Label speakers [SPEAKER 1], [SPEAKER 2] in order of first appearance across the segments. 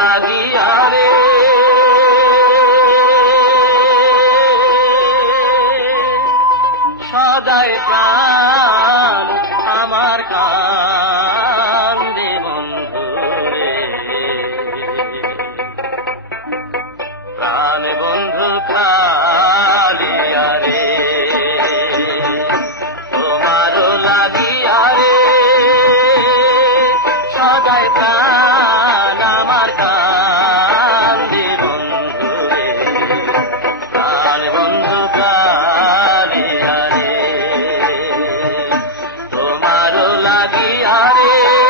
[SPEAKER 1] নারিয়ারে সদায় প্রাণ আমার কাজ রাধি হরে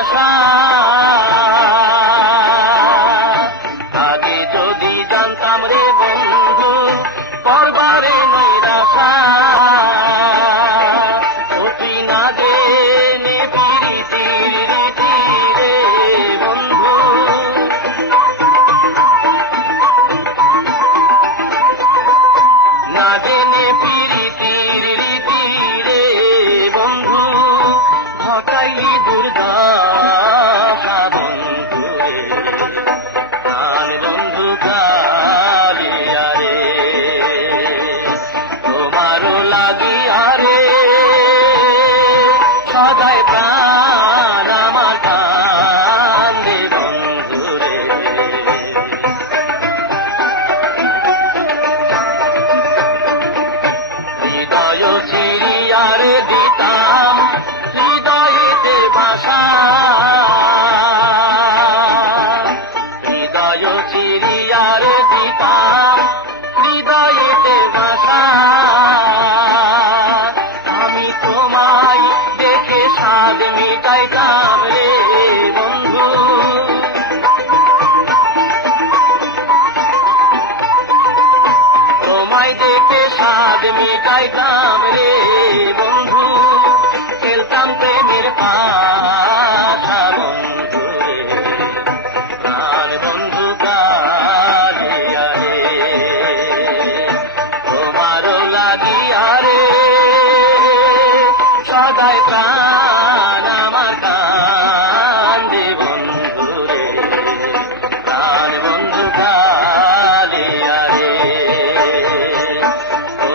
[SPEAKER 1] Hashem. দিয়ারে সদায় প্রাণ আমার কানে ভাই দেখে স্বাদ মিটাই কামড়ে বন্ধু। তোমায় দেখে স্বাদ মিটাই কামড়ে বন্ধু। খেলতাম প্রেমের পা Thank you.